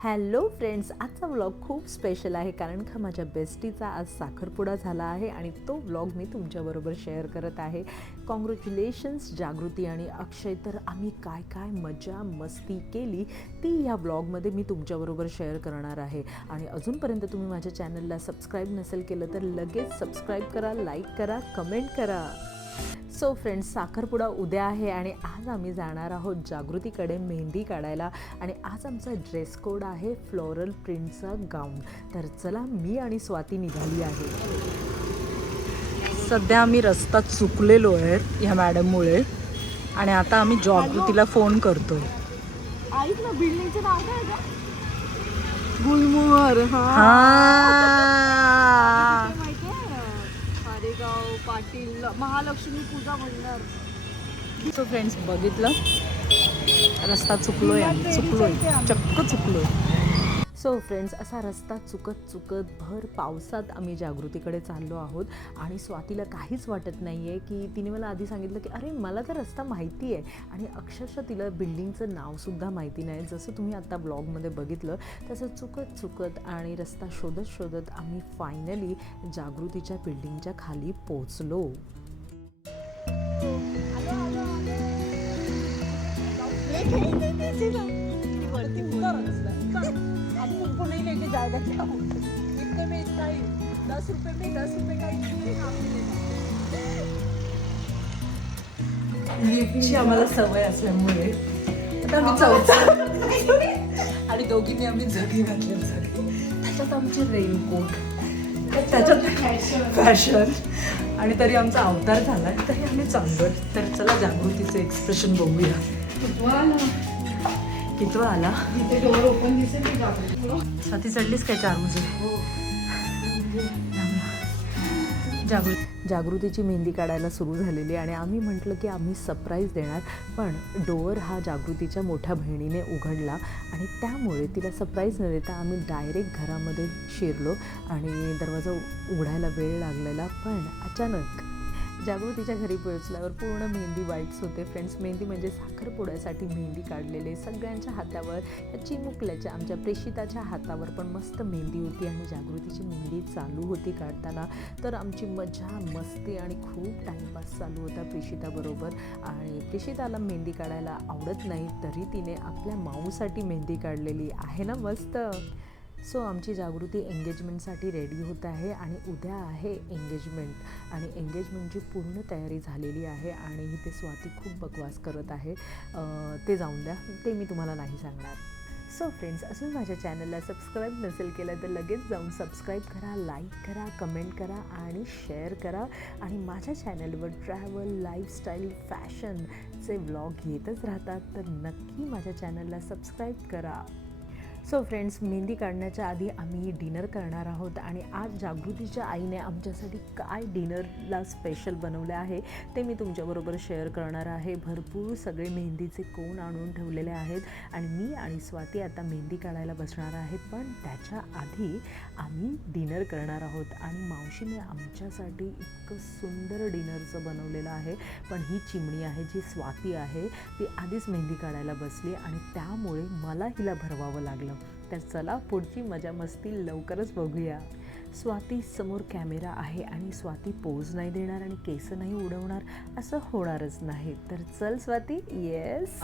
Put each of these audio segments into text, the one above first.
Hello friends, आजचा vlog खूप special आहे कारण का माझ्या बेस्टीचा आज साखरपुडा झाला आहे आणि तो व्लॉग मी तुमच्याबरोबर शेअर करत आहे. कॉंग्रॅच्युलेशन्स जागृती आणि अक्षय. तर आम्ही काय काय मजा मस्ती केली ती या व्लॉगमध्ये मी तुमच्याबरोबर शेअर करणार आहे. आणि अजूनपर्यंत तुम्ही माझ्या चॅनलला सबस्क्राईब नसेल केलं तर लगेच सबस्क्राईब करा, लाईक करा, कमेंट करा. सो फ्रेंड्स, साखरपुडा उद्या आहे आणि आज आम्ही जाणार आहोत जागृतीकडे मेहंदी काढायला. आणि आज आमचा ड्रेस कोड आहे फ्लोरल प्रिंटचा गाऊन. तर चला, मी आणि स्वाती निघाली आहे. सध्या आम्ही रस्ता चुकलेलो आहे ह्या मॅडममुळे आणि आता आम्ही जागृतीला फोन करतोय. ऐक ना, बिल्डिंगचं नाव काय का? गुलमोहर. मारेगाव पाटील महालक्ष्मी पूजा मंडळ. सो फ्रेंड्स, बघितलं, रस्ता चुकलोय, आम्ही चुकलोय, चक्क चुकलोय. सो फ्रेंड्स, असा रस्ता चुकत भर पावसात आम्ही जागृतीकडे चाललो आहोत. आणि स्वातीला काहीच वाटत नाही आहे की तिने मला आधी सांगितलं की अरे मला तर रस्ता माहिती आहे. आणि अक्षरशः तिला बिल्डिंगचं नावसुद्धा माहिती नाही. जसं तुम्ही आत्ता ब्लॉगमध्ये बघितलं तसं चुकत आणि रस्ता शोधत आम्ही फायनली जागृतीच्या बिल्डिंगच्या खाली पोचलो. हमको नहीं लेके जाएगा क्या? इतने में इतना ही, 10 रुपए में 10 रुपए का लिफ्टची आम्हाला सवय असल्यामुळे आता आम्ही चौथा आणि दोघींनी आम्ही जगी घातल्या सगळी. त्याच्यात आमचे रेनकोट, त्याच्यात फॅशन आणि तरी आमचा अवतार झाला. तरी आम्ही चाललोय. तर चला जागृतीचं एक्सप्रेशन बघूया. कितवा आला? डोर ओपन दिसेल. स्वाती चढलीस काय 4 मजले? जागृतीची मेहंदी काढायला सुरू झालेली आणि आम्ही म्हटलं की आम्ही सरप्राईज देणार. पण डोअर हा जागृतीच्या मोठ्या बहिणीने उघडला आणि त्यामुळे तिला सरप्राईज न देता आम्ही डायरेक्ट घरामध्ये शिरलो. आणि दरवाजा उघडायला वेळ लागलेला. पण अचानक जागृतीच्या घरी पोहोचल्यावर पूर्ण मेहंदी वाईट्स होते. फ्रेंड्स, मेहंदी म्हणजे साखरपुड्यासाठी मेहंदी काढलेले सगळ्यांच्या हातावर, चिमुकल्याच्या आमच्या प्रेषिताच्या हातावर पण मस्त मेहंदी होती. आणि जागृतीची मेहंदी चालू होती काढताना. तर आमची मजा मस्ती आणि खूप टाईमपास चालू होता प्रेषिताबरोबर. आणि प्रेषिताला मेहंदी काढायला आवडत नाही तरी तिने आपल्या माऊसाठी मेहंदी काढलेली आहे ना, मस्त. सो आमची जागृती एंगेजमेंटसाठी रेडी होत आहे आणि उद्या आहे एंगेजमेंट. आणि एंगेजमेंटची पूर्ण तयारी झालेली आहे आणि इथे स्वाती खूप बकवास करत आहे. ते जाऊन द्या, ते मी तुम्हाला नाही सांगणार. सो फ्रेंड्स, अजून माझ्या चॅनलला सबस्क्राईब नसेल केलं तर लगेच जाऊन सबस्क्राईब करा, लाईक करा, कमेंट करा आणि शेअर करा. आणि माझ्या चॅनलवर ट्रॅव्हल, लाईफस्टाईल, फॅशनचे व्लॉग येतच राहतात. तर नक्की माझ्या चॅनलला सबस्क्राईब करा. सो फ्रेंड्स, मेहंदी काढण्याच्या आधी आम्ही डिनर करणार आहोत. आणि आज जागृतीच्या आईने आमच्यासाठी काय डिनरला स्पेशल बनवले आहे ते मी तुमच्याबरोबर शेअर करणार आहे. भरपूर सगळे मेहंदीचे कोन आणून ठेवलेले आहेत आणि मी आणि स्वाती आता मेहंदी काढायला बसणार आहेत. पण त्याच्या आधी आम्ही डिनर करणार आहोत. आणि मावशीने आमच्यासाठी इतकं सुंदर डिनरचं बनवलेलं आहे. पण ही चिमणी आहे जी स्वाती आहे ती आधीच मेहंदी काढायला बसली आणि त्यामुळे मला हिला भरवावं लागलं. तर चला, पुढची मजा मस्ती लवकरच बघूया. स्वाती समोर कॅमेरा आहे आणि स्वाती पोज नाही देणार आणि केस नाही उडवणार असं होणारच नाही. तर चल स्वाती. येस.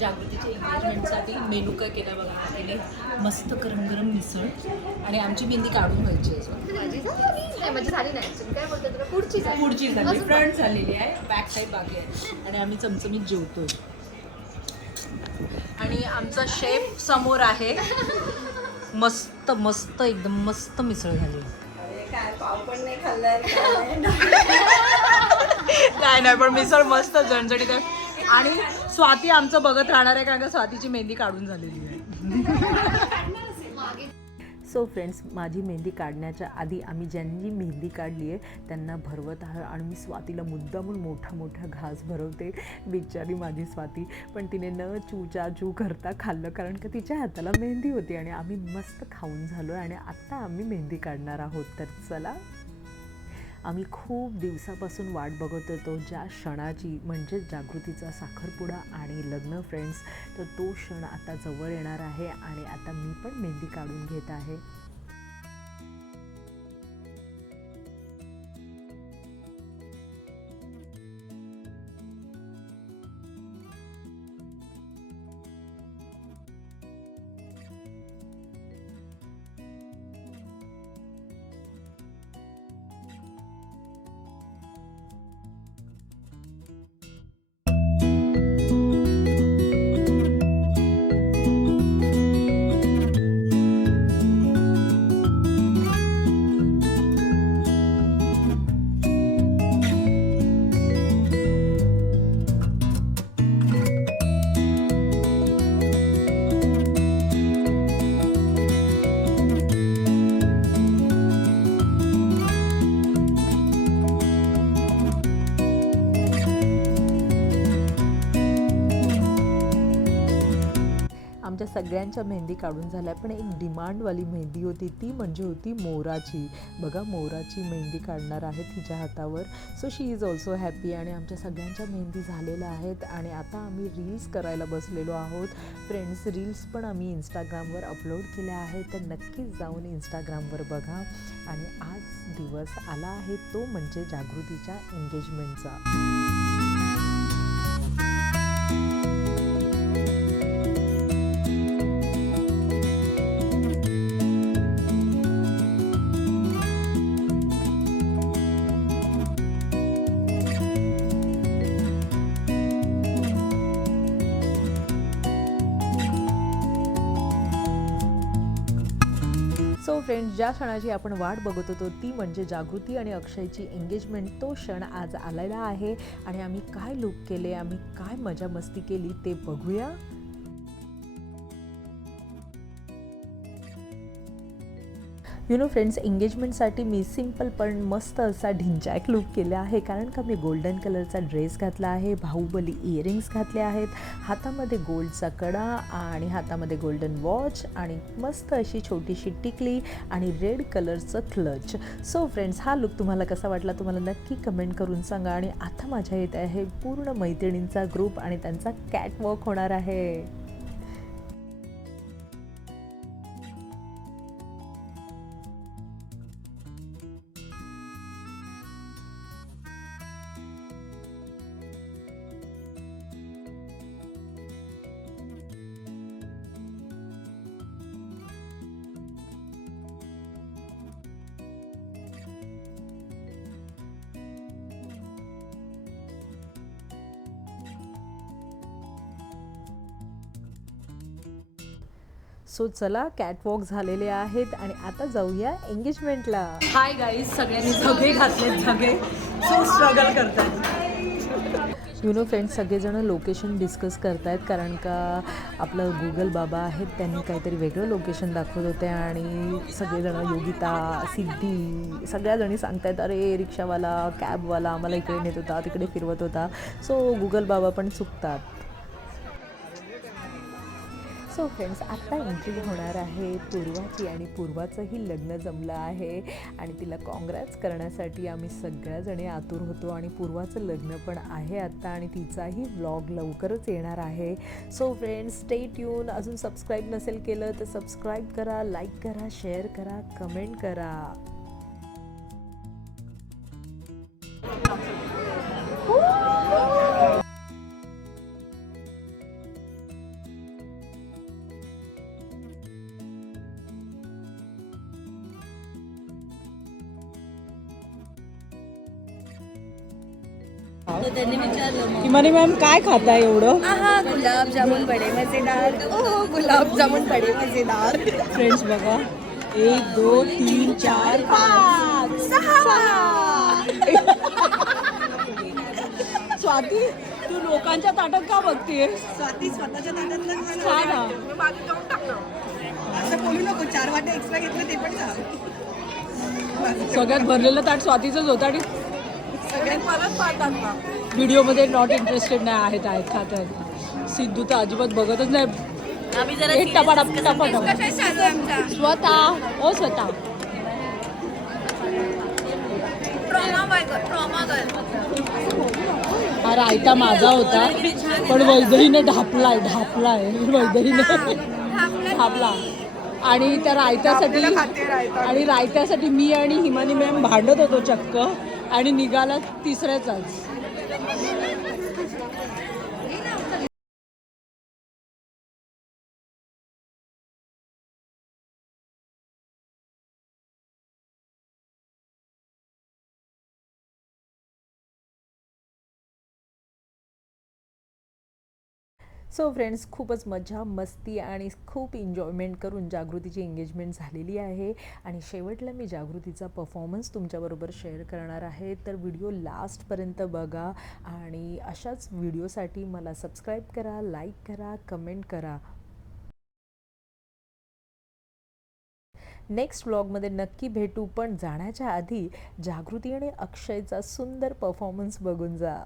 जागृतीच्या एंगेजमेंटसाठी मेनू काय केला बघा. तिने मस्त गरम गरम मिसळ आणि आमची मेहंदी काढून व्हायची आहे. माझी झाली नाही, तुम्ही काय बोलता, तुला पुढची झाली, फ्रंट झालेली आहे, बॅक साईड बाकी आहे. आणि आम्ही चमचमीत जेवतोय. आणि आमचा शेफ समोर आहे. मस्त मस्त एकदम मस्त मिसळ झाली. काय पाव पण नाही खाल्लाय. नाही पण मिसळ मस्त झणझणीत आहे. आणि स्वाती आमचं बघत राहणार आहे कारण का स्वातीची मेहंदी काढून झालेली आहे. सो फ्रेंड्स, माझी मेहंदी काढण्याच्या आधी आम्ही ज्यांनी मेहंदी काढली आहे त्यांना भरवत आहे. आणि मी स्वातीला मुद्दामून मोठा घास भरवते. बिचारी माझी स्वाती. पण तिने न चू करता खाल्लं कारण का तिच्या हाताला मेहंदी होती. आणि आम्ही मस्त खाऊन झालो आणि आत्ता आम्ही मेहंदी काढणार आहोत. तर चला. आम्ही खूप दिवसापासून वाट बघत होतो ज्या क्षणाची, म्हणजेच जागृतीचा साखरपुडा आणि लग्न फ्रेंड्स. तर तो क्षण आता जवळ येणार आहे आणि आता मी पण मेहंदी काढून घेत आहे. आमच्या सगळ्यांच्या मेहंदी काढून झाल्या, पण एक डिमांडवाली मेहंदी होती, ती म्हणजे होती मोराची. बघा, मोराची मेहंदी काढणार आहे तिच्या हातावर. So she is also happy. आणि आमच्या सगळ्यांच्या मेहंदी झालेल्या आहेत आणि आता आम्ही रील्स करायला बसलेलो आहोत. फ्रेंड्स, रील्स पण आम्ही इंस्टाग्रामवर अपलोड केल्या आहेत, तर नक्कीच जाऊन इंस्टाग्रामवर बघा. आणि आज दिवस आला आहे तो म्हणजे जागृतीच्या एंगेजमेंटचा. सो फ्रेंड्स, ज्या क्षणाची आपण वाट बघत होतो ती म्हणजे जागृती आणि अक्षयची एंगेजमेंट. तो क्षण आज आलेला आहे आणि आम्ही काय लुक केले, आम्ही काय मजा मस्ती केली ते बघूया. फ्रेंड्स, एंगेजमेंटसाठी मी सिम्पल पण मस्त असा ढिंचॅक लुक केला आहे, कारण का मी गोल्डन कलरचा ड्रेस घातला आहे, बाहुबली इयरिंग्स घातले आहेत, हातामध्ये गोल्डचा कडा आणि हातामध्ये गोल्डन वॉच आणि मस्त अशी छोटीशी टिकली आणि रेड कलरचं क्लच. सो फ्रेंड्स, हा लुक तुम्हाला कसा वाटला तुम्हाला नक्की कमेंट करून सांगा. आणि आता माझ्या इथे आहे पूर्ण मैत्रिणींचा ग्रुप आणि त्यांचा कॅटवॉक होणार आहे. सो चला, कॅटवॉक झालेले आहेत आणि आता जाऊया एंगेजमेंटला. हाय गाईज, सगळ्यांनी झगे घातलेत, झगे. सो स्ट्रगल करतात. फ्रेंड्स, सगळेजण लोकेशन डिस्कस करतायत, कारण का आपलं गुगल बाबा आहेत, त्यांनी काहीतरी वेगळं लोकेशन दाखवत होते आणि सगळेजण, योगिता, सिद्धी, सगळ्याजणी सांगतायत, अरे रिक्षावाला, कॅबवाला आम्हाला इकडे नेत होता, तिकडे फिरवत होता. सो गुगल बाबा पण चुकतात. सो फ्रेंड्स, आत्ता एंट्री होणार आहे पूर्वाची आणि पूर्वाचंही लग्न जमलं आहे आणि तिला कॉंग्रॅट्स करण्यासाठी आम्ही सगळ्याजणी आतुर होतो. आणि पूर्वाचं लग्न पण आहे आत्ता आणि तिचाही व्लॉग लवकरच येणार आहे. So friends, stay tune. अजून सबस्क्राईब नसेल केलं तर सबस्क्राईब करा, लाईक करा, शेअर करा, कमेंट करा. त्यांनी विचारलं, हिमानी मॅम काय खाताय एवढं? गुलाबजामुन बडे मजेदार. ओ गुलाबजामुन बडे मजेदार. फ्रेंड्स बघा, 1 2 3 4 5 6. स्वाती, तू लोकांच्या ताटात का बघतीये? स्वाती स्वतःच्या ताटातलं खा ना. मागे जाऊन टाकलं. असं बोलू नको, 4 वाटे एक्स्ट्रा घेतलं ते पण खा. सगळ्यात भरलेलं ताट स्वातीचंच होतं आणि सगळे परत पाहतात ना. व्हिडिओमध्ये नॉट इंटरेस्टेड नाही आहेत खात आहेत. सिद्धू तर अजिबात बघतच नाही. एक टपाटप टपाटप. स्वतः ओ स्वतः हा रायता माझा होता पण वैदहीने ढापलाय वैदहीने ढापला आणि त्या रायत्यासाठी मी आणि हिमानी मॅम भांडत होतो चक्क आणि निघाला तिसऱ्याचाच. सो फ्रेंड्स, खूपच मजा मस्ती आणि खूप एन्जॉयमेंट करून जागृतीची एंगेजमेंट झालेली आहे आणि शेवटला मी जागृतीचा परफॉर्मन्स तुमच्याबरोबर शेअर करणार आहे. तर व्हिडिओ लास्टपर्यंत बघा आणि अशाच व्हिडिओसाठी मला सबस्क्राईब करा, लाईक करा, कमेंट करा. नेक्स्ट व्लॉगमध्ये नक्की भेटू, पण जाण्याच्या आधी जागृती आणि अक्षयचा सुंदर परफॉर्मन्स बघून जा.